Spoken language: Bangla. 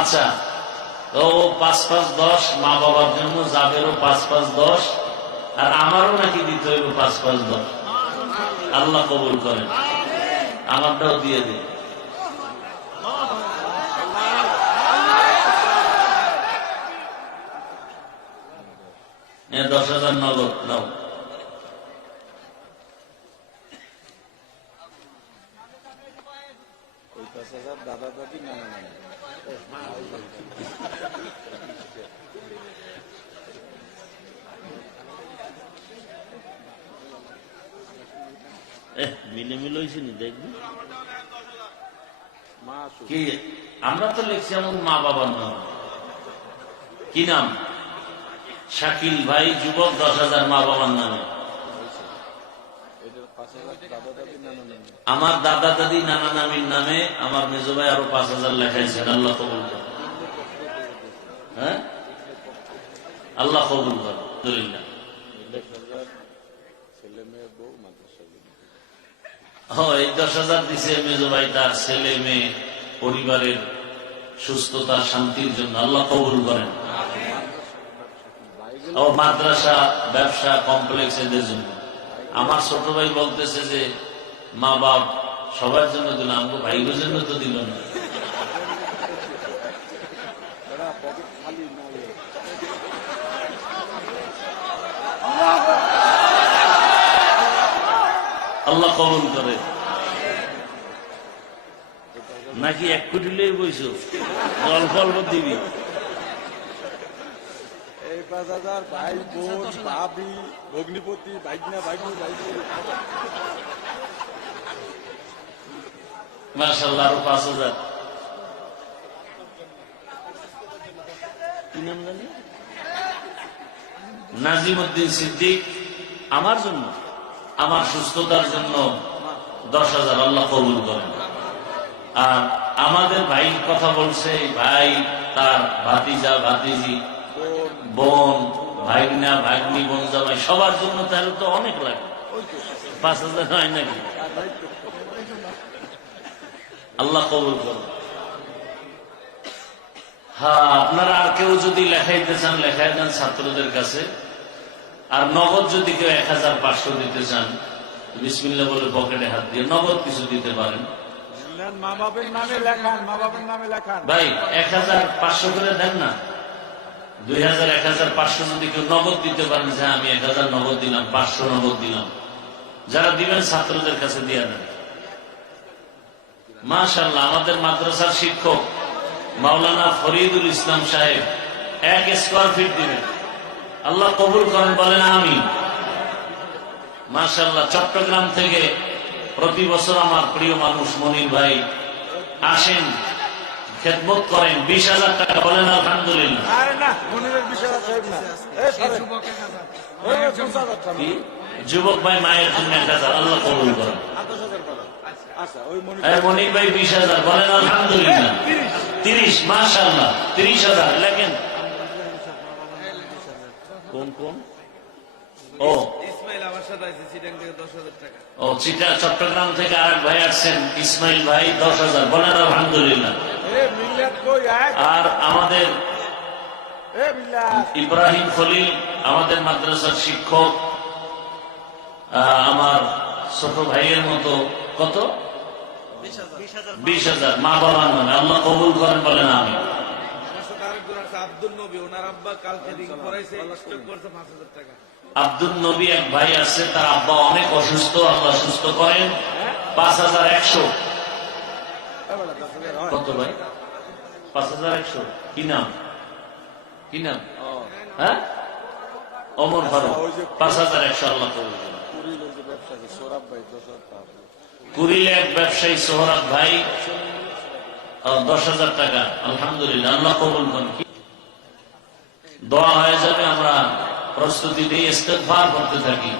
আচ্ছা, তো 5-5-10 মা বাবার জন্য যাবেরও 5-5-10, আর আমারও নাকি দিতে হইব 5-5-10। আল্লাহ কবুল করেন, আমারটাও দিয়ে দিন। 10,000 নগদ নাও। দাদা দাদি নানা নানি মিলে মিলে হয়েছে নি দেখবি মা কি? আমরা তো লিখছি আমার মা বাবার নাম। কি নাম? শাকিল ভাই যুবক 10,000 মা বাবার নামে। আমার দাদা দাদি নানা নামির নামে আমার মেজো ভাই আরো 5,000 লেখাইছেন। আল্লাহ কবুল করেন। হ্যাঁ, আল্লাহ কবুল করেন। আলহামদুলিল্লাহ। এই 10,000 দিছে মেজো ভাই তার ছেলে মেয়ে পরিবারের সুস্থতা শান্তির জন্য। আল্লাহ কবুল করেন। ও মাদ্রাসা ব্যবসা কমপ্লেক্স এদের জন্য। আমার ছোট ভাই বলতেছে যে মা বাপ সবার জন্য দিল, আমাকে ভাইদের জন্য তো দিল না। আল্লাহ কবুল করে। নাকি 1 কোটি লই বইছো, অল্প অল্প দিবি। এই 5,000 ভাই বোন ভাবি ভগ্নিপতি ভাইগনা ভাইগনি ভাইগনি মাশাআল্লাহ আরো 5,000। কি নাম জানি? নাজিমউদ্দিন সিদ্দিক আমার জন্য, আমার সুস্থতার জন্য 10,000। আল্লাহ কবুল করেন। আর আমাদের ভাই কথা বলছে, ভাই তার ভাতিজা ভাতিজি বোন ভাইগনা ভাগ্নি বোন জামাই সবার জন্য, তাহলে তো অনেক লাগে। 5,000 হয় নাকি? আল্লাহ কবুল করুন। হ্যাঁ, আপনারা আর কেউ যদি লেখাইতে চান লেখাই দেন ছাত্রদের কাছে। আর নগদ যদি কেউ 1,500 দিতে চান, বিসমিল্লাহ বলে পকেটে হাত দিয়ে নগদ কিছু দিতে পারেন। মা বাবার নামে লেখান, মা বাবার নামে লেখান। ভাই 1,500 করে দেন না, 2,000 1,500 যদি কেউ নগদ দিতে পারেন, যে আমি 1,000 নগদ দিলাম, 500 নগদ দিলাম, যারা দিবেন ছাত্রদের কাছে দিয়ে দেন। মাশাআল্লাহ, আমাদের মাদ্রাসার শিক্ষক মাওলানা ফরিদুল ইসলাম সাহেব 1 স্কয়ার ফিট দিবেন। আল্লাহ কবুল করেন, বলেন আমিন। মাশাআল্লাহ, চট্টগ্রাম থেকে প্রতি বছর আমার প্রিয় মানুষ মনির ভাই আসেন, খেদমত করেন। 20,000 টাকা, বলেন আলহামদুলিল্লাহ। যুবক ভাই মায়ের জন্য 1,000। আল্লাহ কবুল করেন। মনির ভাই 20,000, বলেন আলহামদুলিল্লাহ। 30, মাশাআল্লাহ 30,000 লেখেন। কোন কোন? ও চট্টগ্রাম থেকে আরেক ভাই আসছেন, ইসমাইল ভাই 10,000, বলেন আলহামদুলিল্লাহ। আর আমাদের ইব্রাহিম খলিল আমাদের মাদ্রাসার শিক্ষক, আমার ছোট ভাইয়ের মতো, কত? 20,000 মা বাবার নামে। আল্লাহ কবুল করেন, বলেন আমি। আব্দুল নবী, ওনার আব্বা কালকে দিন পড়াইছে, স্ট্রোক করছে, 5,000 টাকা। আব্দুল নবী এক ভাই আছে, তার আব্বা অনেক অসুস্থ, আল্লাহ সুস্থ করেন। 5,100। কত ভাই? 5,100। কি নাম? কি নাম? হ্যাঁ, ওমর ফারুক। 5,100। আল্লাহ কবুল করেন। কুড়িলে এক ব্যবসায়ী সোহরাব ভাই 10,000 টাকা। আলহামদুলিল্লাহ, আল্লাহ কবুল করেন। দোয়া হয়ে যাবে, আমরা প্রস্তুতি দিয়ে ইস্তেগফার করতে থাকি।